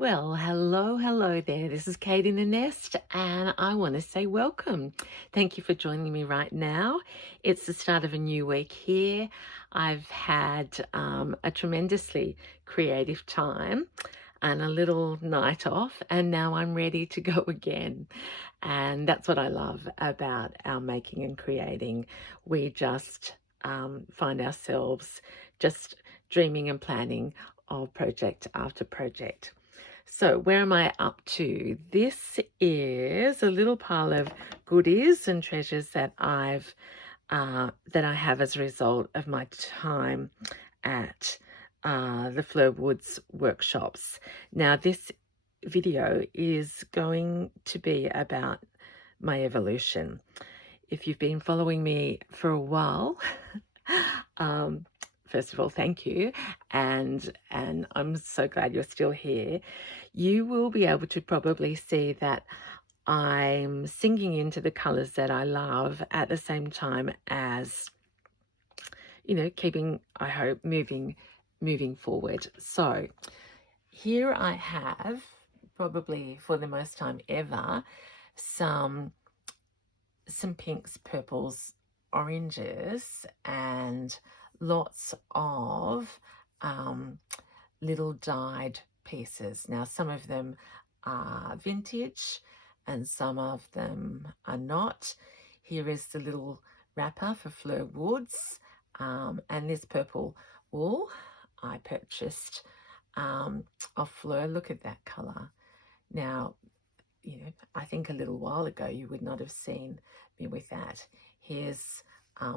Well, hello there. This is Kate in the Nest, and I want to say welcome. Thank you for joining me right now. It's the start of a new week here. I've had a tremendously creative time and a little night off, and now I'm ready to go again. And that's what I love about our making and creating. We just find ourselves just dreaming and planning of project after project. So where am I up to? This is a little pile of goodies and treasures that I have as a result of my time at the Fleur Woods workshops. Now this video is going to be about my evolution. If you've been following me for a while, um, first of all, thank you, and I'm so glad you're still here. You will be able to probably see that I'm sinking into the colours that I love at the same time as, keeping, I hope, moving forward. So here I have, probably for the most time ever, some pinks, purples, oranges, and lots of little dyed pieces. Now, some of them are vintage and some of them are not. Here is the little wrapper for Fleur Woods, and this purple wool I purchased off Fleur. Look at that colour. Now, I think a little while ago you would not have seen me with that. Here's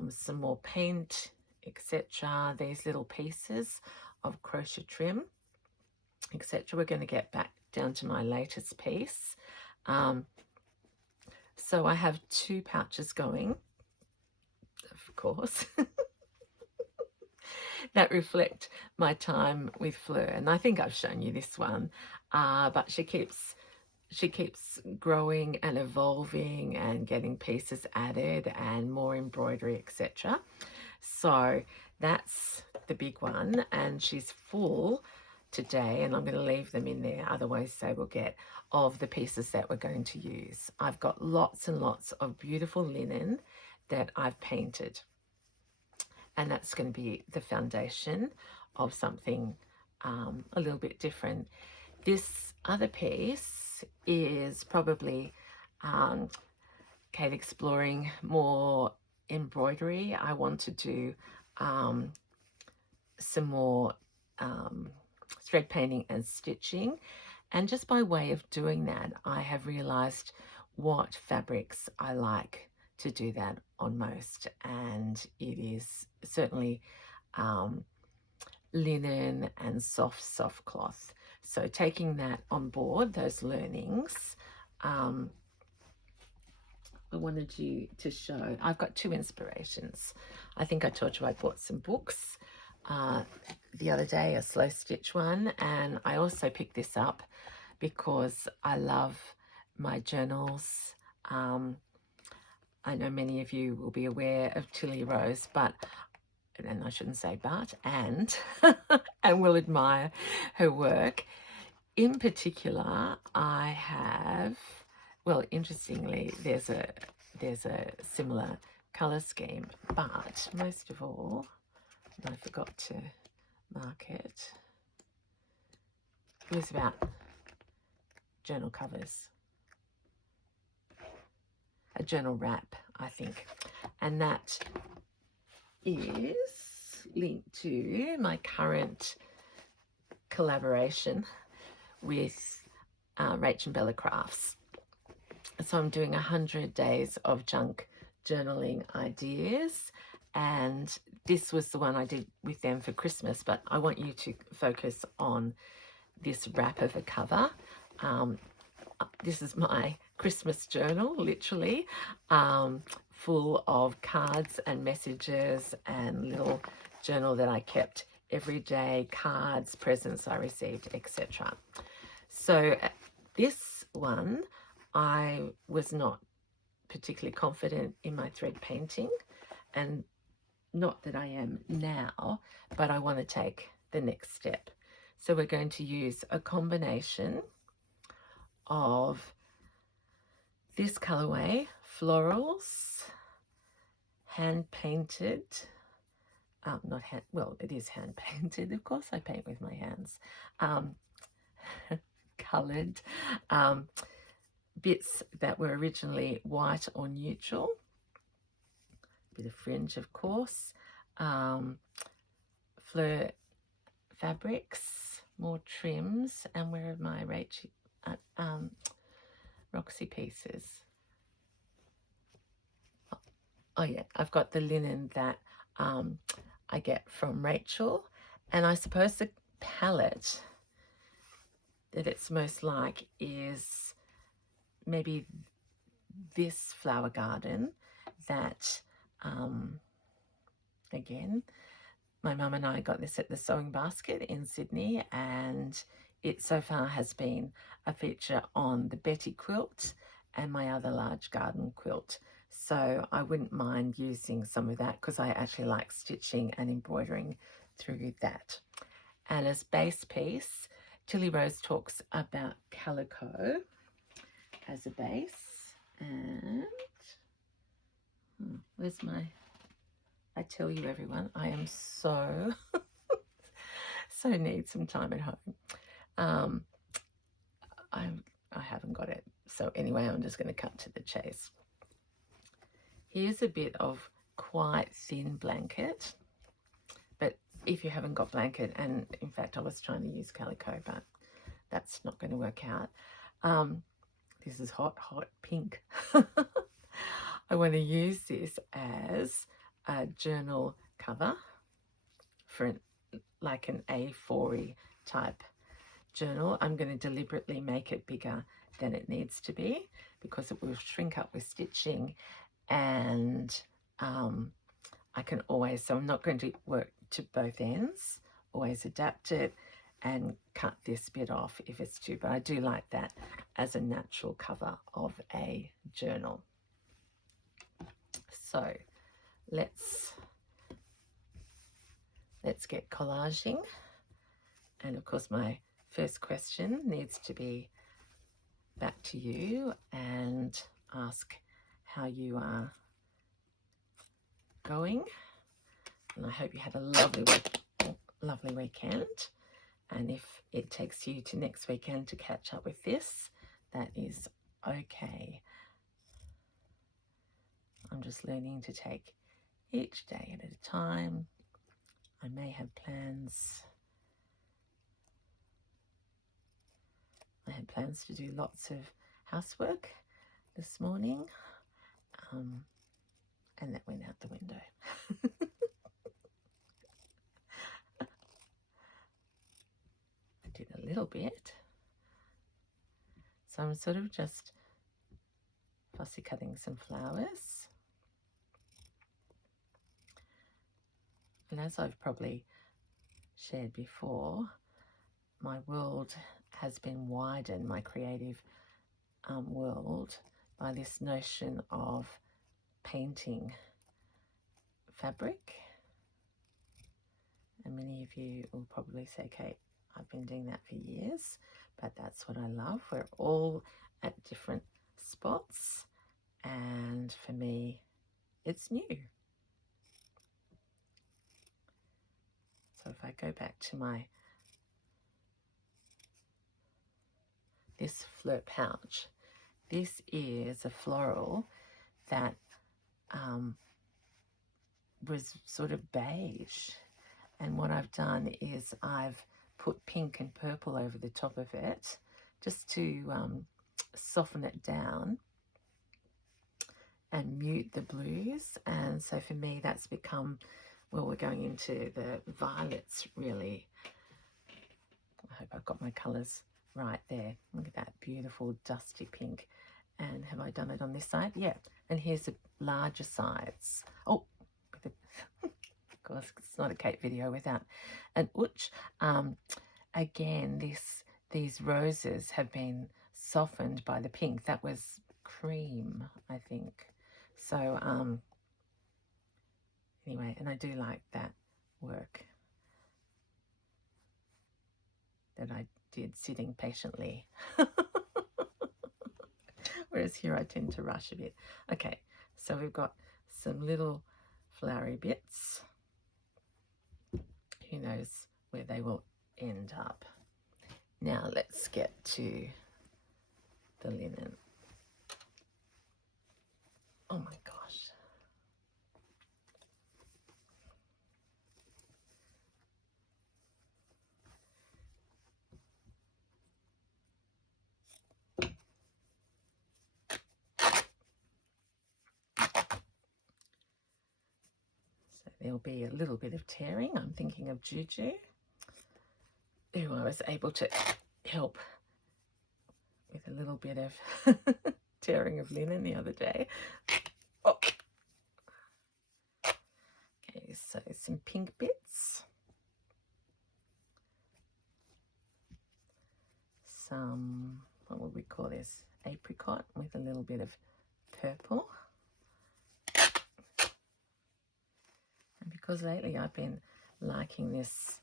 some more paint, etc. These little pieces of crochet trim, etc. We're going to get back down to my latest piece. So I have two pouches going, of course, that reflect my time with Fleur. And I think I've shown you this one, but she keeps growing and evolving and getting pieces added and more embroidery, etc. So that's the big one, and she's full today, and I'm going to leave them in there, otherwise they will get of the pieces that we're going to use. I've got lots and lots of beautiful linen that I've painted, and that's going to be the foundation of something a little bit different. This other piece is probably Kate exploring more embroidery. I want to do some more thread painting and stitching, and just by way of doing that, I have realized what fabrics I like to do that on most, and it is certainly linen and soft cloth. So taking that on board, those learnings, I wanted you to show, I've got two inspirations. I think I told you I bought some books the other day, a slow stitch one, and I also picked this up because I love my journals. I know many of you will be aware of Tilly Rose, but, and I shouldn't say but, and will admire her work. In particular, I have, well, interestingly, there's a similar colour scheme, but most of all, and I forgot to mark it, it was about journal covers, a journal wrap, I think, and that is linked to my current collaboration with Rach Bella Crafts. So I'm doing 100 days of junk journaling ideas, and this was the one I did with them for Christmas, but I want you to focus on this wrap of a cover. This is my Christmas journal, literally, full of cards and messages and little journal that I kept every day, cards, presents I received, etc. So this one, I was not particularly confident in my thread painting, and not that I am now, but I want to take the next step. So we're going to use a combination of this colorway, florals, hand painted, not hand, well, it is hand painted, of course I paint with my hands, colored bits that were originally white or neutral, bit of fringe of course, fleur fabrics, more trims, and where are my Roxy pieces? Oh yeah, I've got the linen that I get from Rachel, and I suppose the palette that it's most like is maybe this flower garden that again, my mum and I got this at the Sewing Basket in Sydney, and it so far has been a feature on the Betty quilt and my other large garden quilt. So I wouldn't mind using some of that because I actually like stitching and embroidering through that. And as base piece, Tilly Rose talks about calico as a base. And where's my... I tell you everyone, I am so need some time at home. I haven't got it. So anyway, I'm just going to cut to the chase. Here's a bit of quite thin blanket, but if you haven't got blanket, and in fact I was trying to use calico, but that's not going to work out. This is hot pink. I want to use this as a journal cover for like an A4 type journal. I'm going to deliberately make it bigger than it needs to be because it will shrink up with stitching, and I can always, so I'm not going to work to both ends, always adapt it and cut this bit off if it's too, but I do like that as a natural cover of a journal. So let's get collaging. And of course my first question needs to be back to you and ask how you are going. And I hope you had a lovely weekend. And if it takes you to next weekend to catch up with this, that is okay. I'm just learning to take each day at a time. I may have plans. I had plans to do lots of housework this morning, and that went out the window. I did a little bit. So I'm sort of just fussy cutting some flowers. And as I've probably shared before, my world has been widened, my creative world, by this notion of painting fabric. And many of you will probably say, Kate, I've been doing that for years, but that's what I love. We're all at different spots, and for me, it's new. So if I go back to this flirt pouch, this is a floral that was sort of beige, and what I've done is I've put pink and purple over the top of it just to soften it down and mute the blues. And so for me that's become, well, we're going into the violets really. I hope I've got my colours right there. Look at that beautiful dusty pink. And have I done it on this side? Yeah. And here's the larger sides. Oh, of course, it's not a Kate video without an ouch. Again, these roses have been softened by the pink. That was cream, I think. So anyway, and I do like that work. that I did sitting patiently. Whereas here I tend to rush a bit. Okay, so we've got some little flowery bits. Who knows where they will end up. Now let's get to the linen. Oh my gosh. So there'll be a little bit of tearing. I'm thinking of Juju, who I was able to help with a little bit of tearing of linen the other day. Oh. Okay, so some pink bits. Some, what would we call this? Apricot with a little bit of purple. And because lately I've been liking this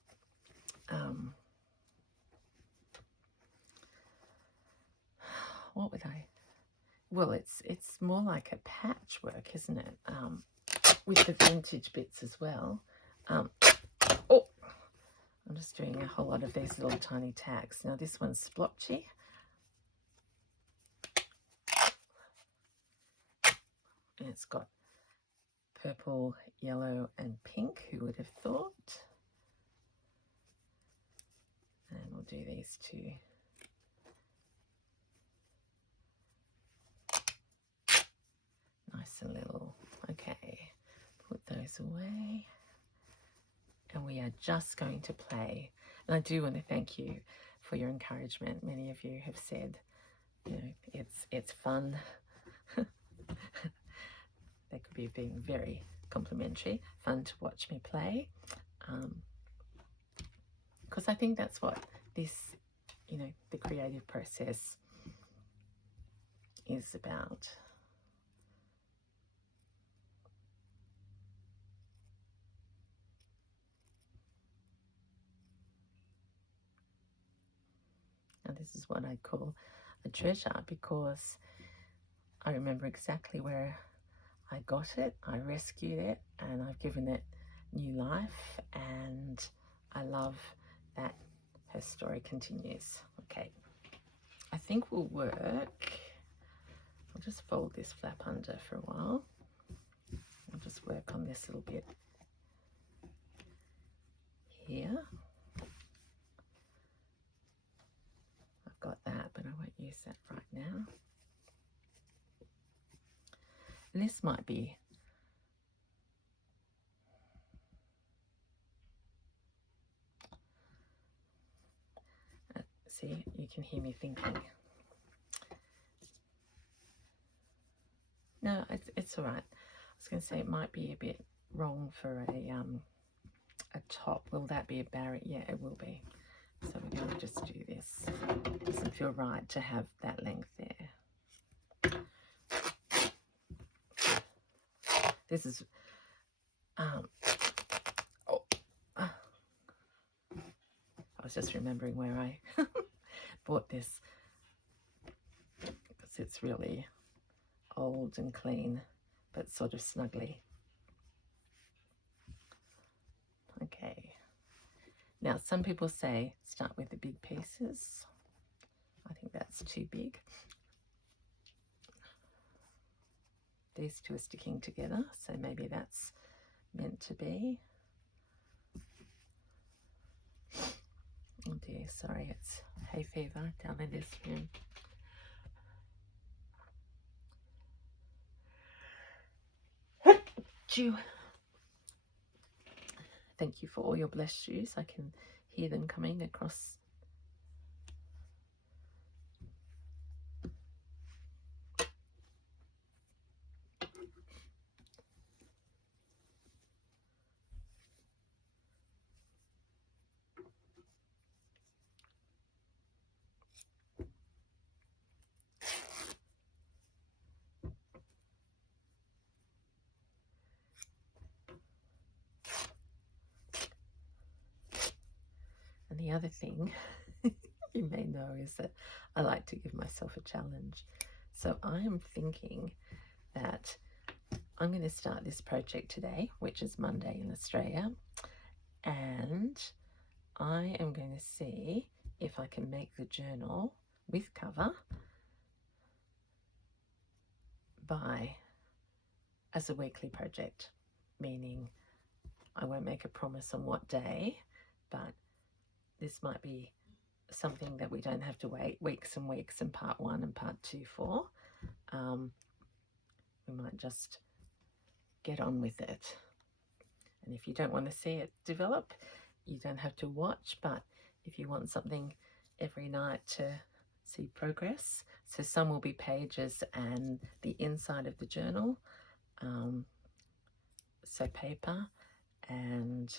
what would I, well, it's more like a patchwork, isn't it? With the vintage bits as well. Oh, I'm just doing a whole lot of these little tiny tags. Now this one's splotchy. And it's got purple, yellow and pink, who would have thought? And we'll do these two. Nice and little. Okay, put those away. And we are just going to play. And I do want to thank you for your encouragement. Many of you have said, you know, it's fun. They could be being very complimentary, fun to watch me play. Because I think that's what this, you know, the creative process is about. Now this is what I call a treasure, because I remember exactly where I got it, I rescued it, and I've given it new life, and I love that her story continues. Okay, I think we'll work. I'll just fold this flap under for a while. I'll just work on this little bit here. I've got that, but I won't use that right now. And this might be see, you can hear me thinking. No, it's all right. I was going to say it might be a bit wrong for a top. Will that be a barrier? Yeah, it will be. So we're going to just do this. It doesn't feel right to have that length there. This is I was just remembering where I bought this, because it's really old and clean, but sort of snuggly. Okay. Now, some people say start with the big pieces. I think that's too big. These two are sticking together, so maybe that's meant to be. Oh dear, sorry, it's hay fever down in this room. Thank you for all your blessed shoes. I can hear them coming across. And the other thing you may know is that I like to give myself a challenge. So I am thinking that I'm going to start this project today, which is Monday in Australia, and I am going to see if I can make the journal with cover as a weekly project, meaning I won't make a promise on what day, but this might be something that we don't have to wait weeks and weeks and part 1 and part 2 for. We might just get on with it. And if you don't want to see it develop, you don't have to watch, but if you want something every night to see progress, so some will be pages and the inside of the journal, so paper, and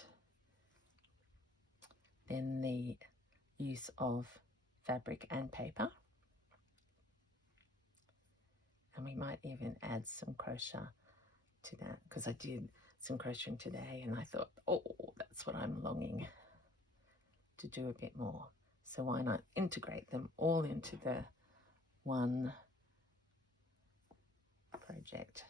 then the use of fabric and paper. And we might even add some crochet to that, because I did some crocheting today and I thought, oh, that's what I'm longing to do a bit more. So why not integrate them all into the one project?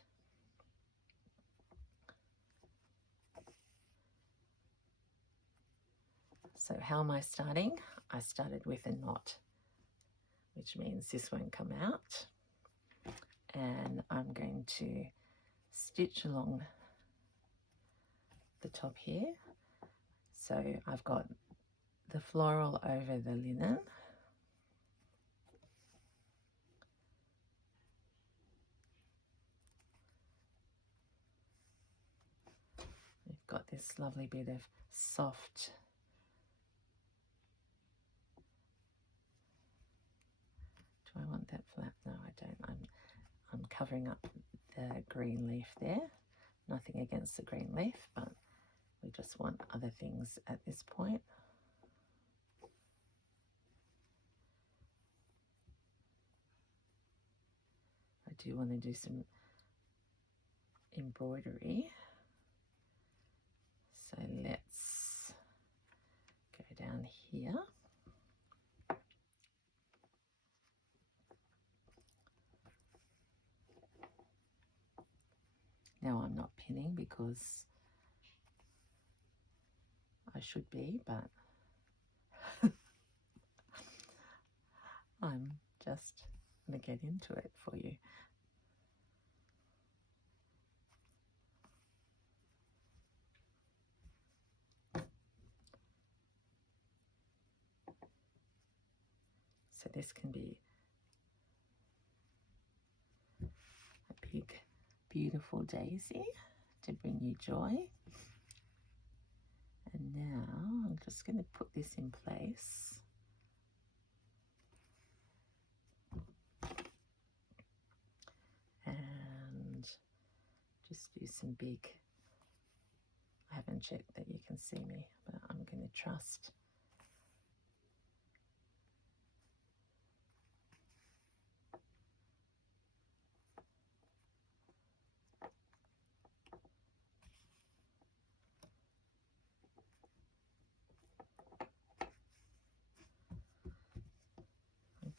So how am I starting? I started with a knot, which means this won't come out. And I'm going to stitch along the top here. So I've got the floral over the linen. We've got this lovely bit of soft do I want that flat? No, I don't. I'm covering up the green leaf there. Nothing against the green leaf, but we just want other things at this point. I do want to do some embroidery. So let's go down here. Now I'm not pinning because I should be, but I'm just going to get into it for you. So this can be a big, beautiful daisy to bring you joy. And now I'm just going to put this in place. And just do some big, I haven't checked that you can see me, but I'm going to trust.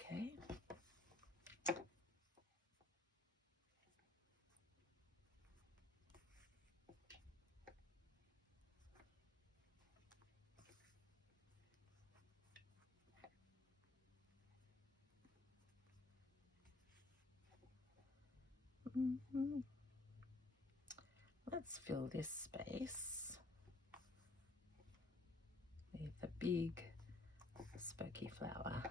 Okay. Let's fill this space with a big spooky flower.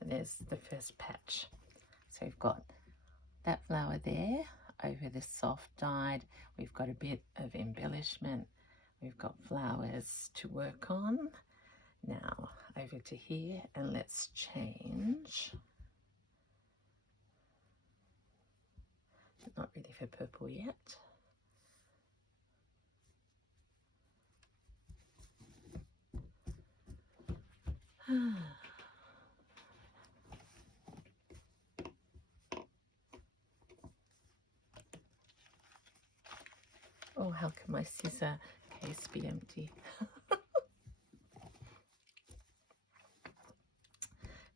So there's the first patch. So we've got that flower there over the soft dyed. We've got a bit of embellishment. We've got flowers to work on. Now over to here, and let's change. Not ready for purple yet. Oh, how can my scissor case be empty?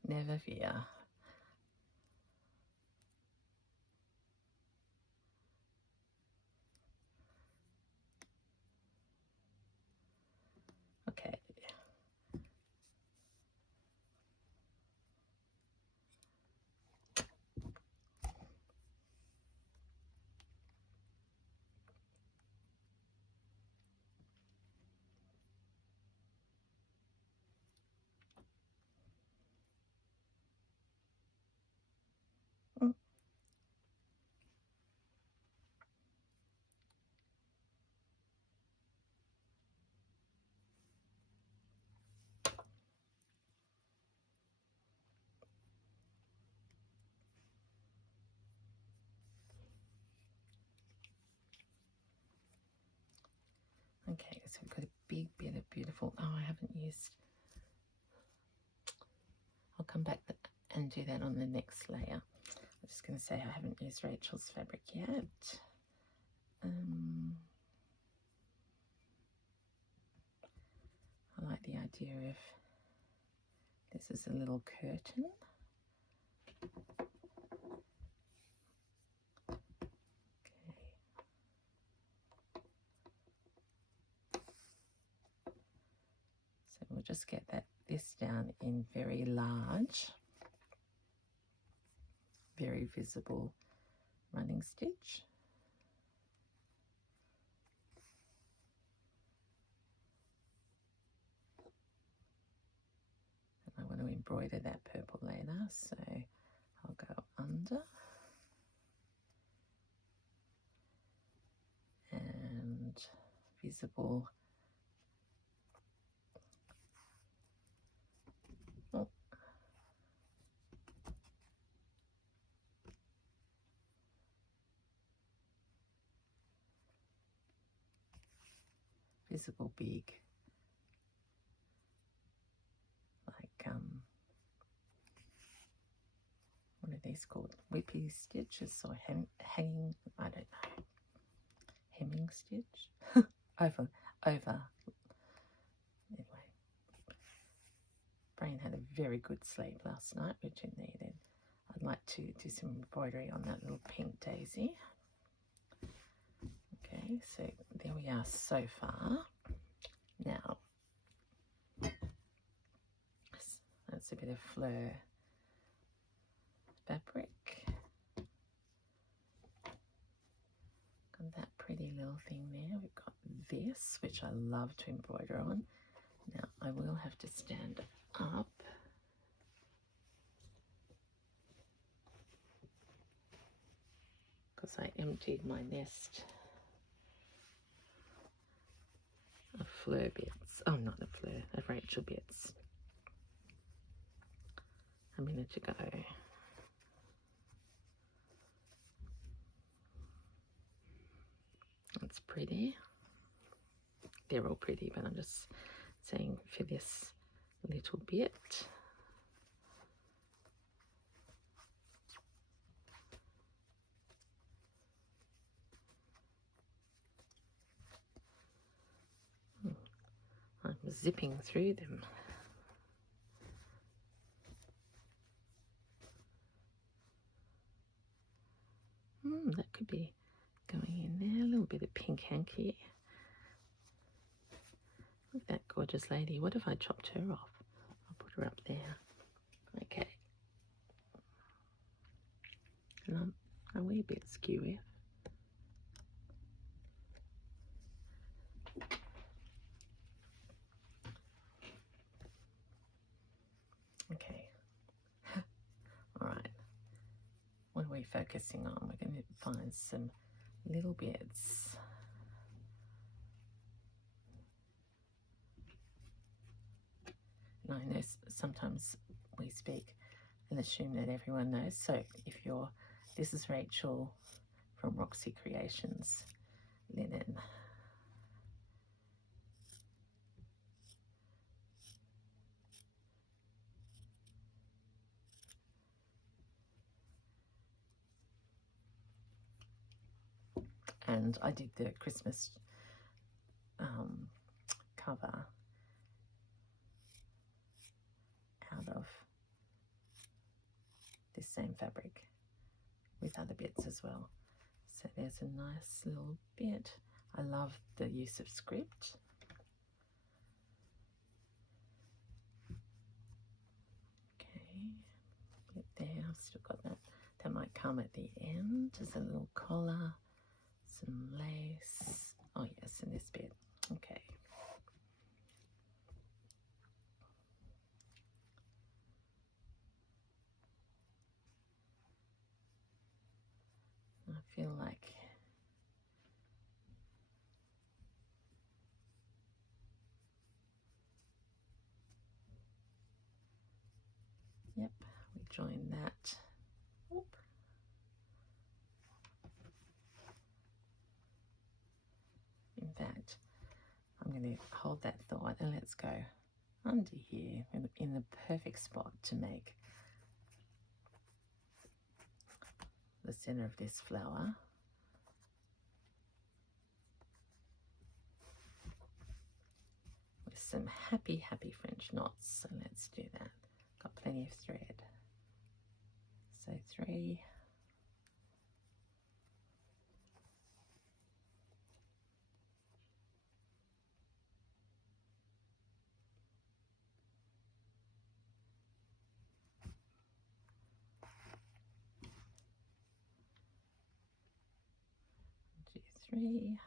Never fear. Okay. Okay, so we've got a big bit of beautiful. Oh, I haven't used. I'll come back and do that on the next layer. I'm just going to say I haven't used Rachel's fabric yet. I like the idea of this is a little curtain. So we'll just get this down in very large, very visible running stitch. And I want to embroider that purple later, so I'll go under and visible. Oh. Visible big, like what are these called? Whippy stitches or hanging? I don't know. Hemming stitch. over. Anyway, Brain had a very good sleep last night, which it needed. I'd like to do some embroidery on that little pink daisy. Okay, so there we are so far. Now, that's a bit of fleur fabric. Got that pretty little thing there. We've got this, which I love to embroider on. Now, I will have to stand up. Because I emptied my nest of fleur bits. Oh, not a fleur, of Rachel bits. A minute ago. That's pretty. They're all pretty, but I'm just saying for this little bit. I'm zipping through them. That could be going in there. A little bit of pink hanky. Look at that gorgeous lady. What if I chopped her off? I'll put her up there. Okay. And I'm a wee bit skewy. Okay. really focusing on. We're going to find some little bits. And I know sometimes we speak and assume that everyone knows. So this is Rachel from Roxy Creations Linen. And I did the Christmas cover out of this same fabric with other bits as well. So there's a nice little bit. I love the use of script. Okay, bit there. I've still got that. That might come at the end as a little collar, some lace. Oh yes, and this bit. Okay. I feel like yep, we join that. Oop. In fact, I'm going to hold that thought and let's go under here in the perfect spot to make the center of this flower. With some happy French knots. So let's do that. Got plenty of thread. So 3. Do 3.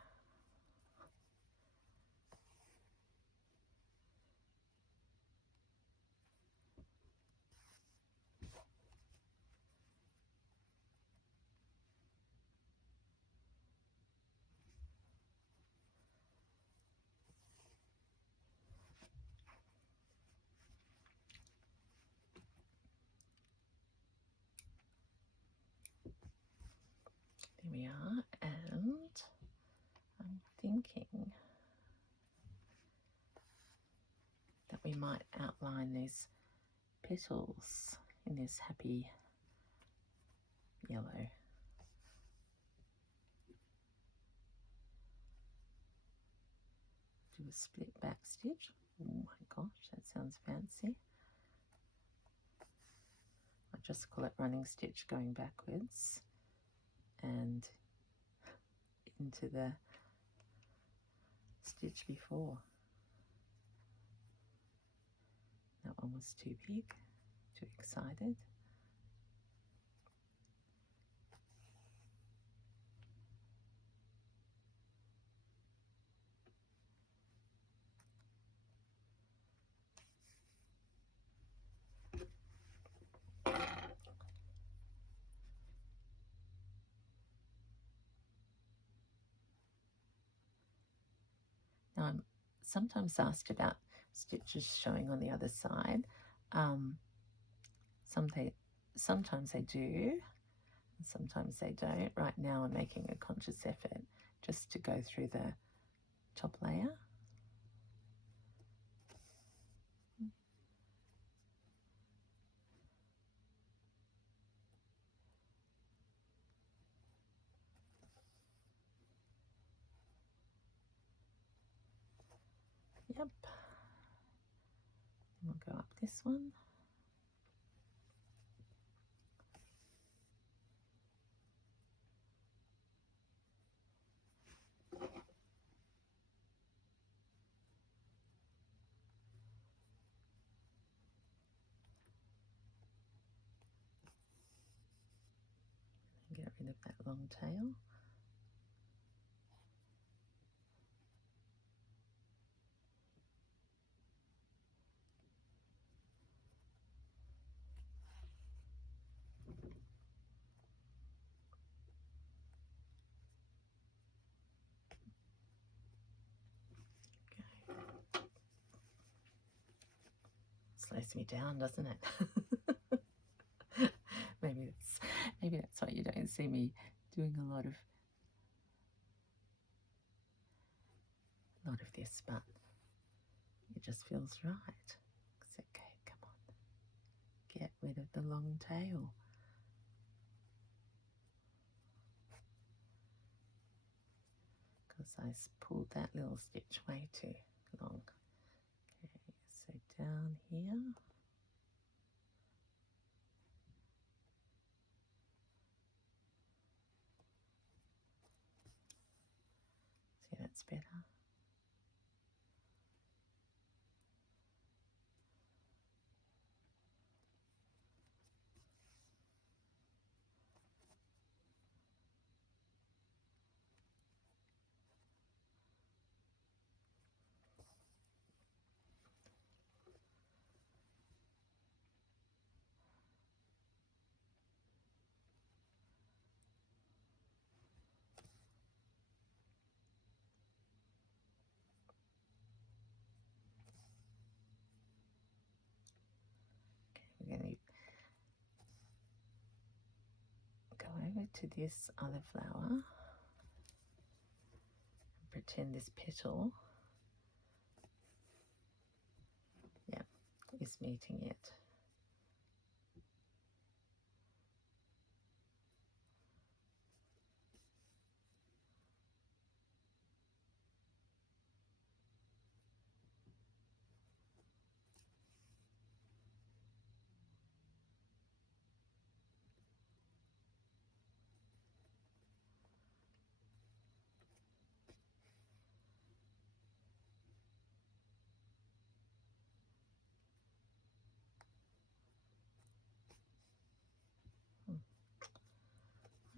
There we are, and I'm thinking that we might outline these petals in this happy yellow. Do a split back stitch. Oh my gosh, that sounds fancy. I just call it running stitch going backwards and into the stitch before. That one was too big, too excited. Now I'm sometimes asked about stitches showing on the other side. Sometimes they do, and sometimes they don't. Right now I'm making a conscious effort just to go through the top layer. Yep. And we'll go up this one. And get rid of that long tail. slows me down, doesn't it? maybe that's why you don't see me doing a lot of this, but it just feels right. It's okay, come on. Get rid of the long tail. Because I pulled that little stitch way too long. Okay, so down here. See, that's better. We're going to go over to this other flower and pretend this petal, yeah, is meeting it.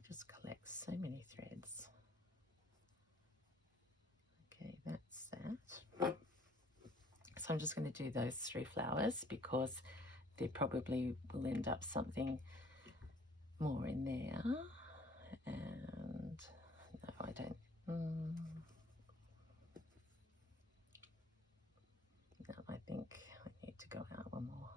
Just collect so many threads. Okay, that's that. So I'm just going to do those 3 flowers because there probably will end up something more in there. And no, I don't. No, I think I need to go out one more.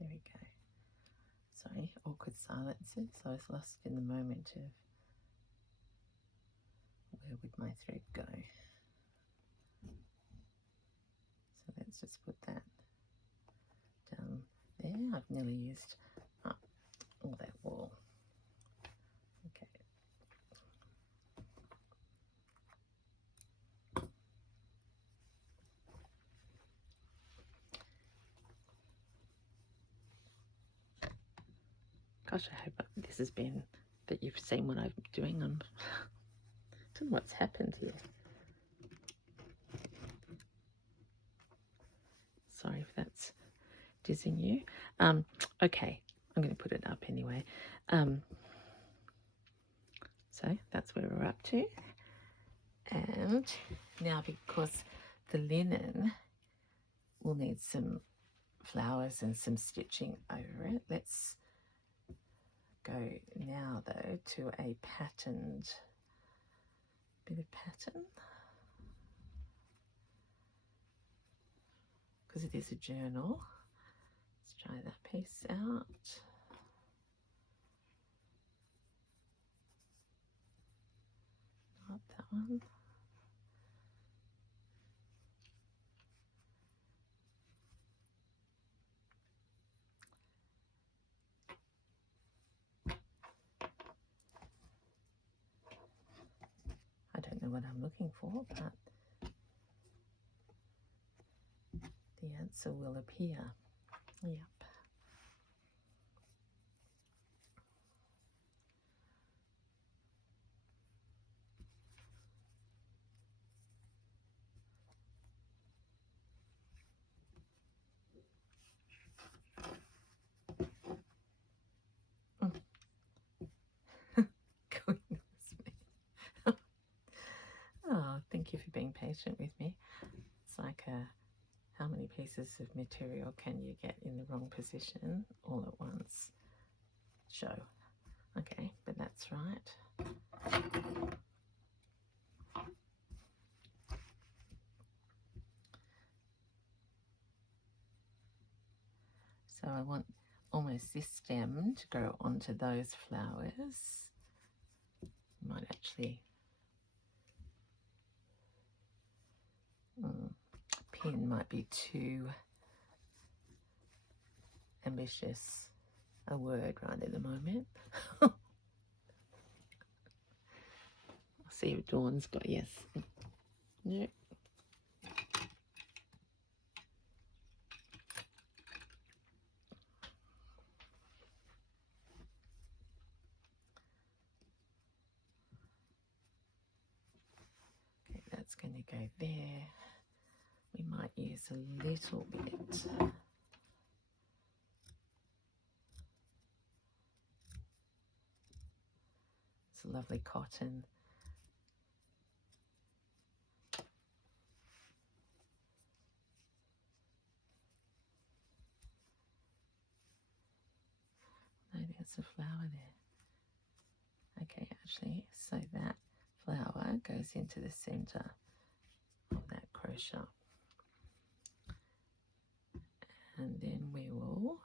There we go. Sorry, awkward silences. I was lost in the moment of where would my thread go. So let's just put that down there. I've nearly used up all that wool. Okay. Gosh, I hope this has been, that you've seen what I'm doing. I don't know what's happened here. Sorry if that's dizzying you. Okay, I'm going to put it up anyway. So that's where we're up to. And now, because the linen will need some flowers and some stitching over it, let's go now though to a patterned bit of pattern, because it is a journal. Let's try that piece out. Not that one. know what I'm looking for, but the answer will appear. Yep. Goodness me. Oh, thank you for being patient with me. It's like how many pieces of material can you get in the wrong position all at once? Show. Okay, but that's right. So I want almost this stem to go onto those flowers. Might actually pin might be too ambitious a word right at the moment. I'll see if Dawn's got yes. No. Okay, that's going to go there. We might use a little bit. It's a lovely cotton. No, there's a flower there. Okay, actually, so that flower goes into the center of that crochet. And then we will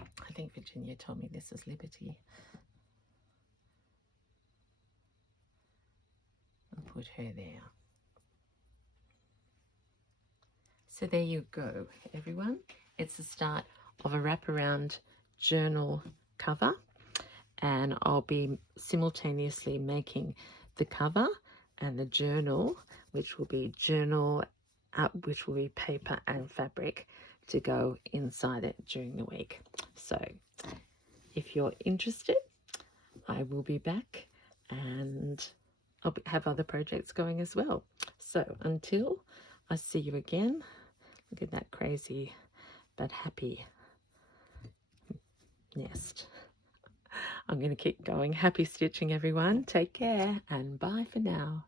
I think Virginia told me this is Liberty. I'll put her there. So there you go, everyone. It's the start of a wraparound journal cover, and I'll be simultaneously making the cover and the journal, which will be which will be paper and fabric to go inside it during the week. So if you're interested, I will be back, and I'll have other projects going as well. So until I see you again, look at that crazy but happy nest. I'm going to keep going. Happy stitching, everyone. Take care, and bye for now.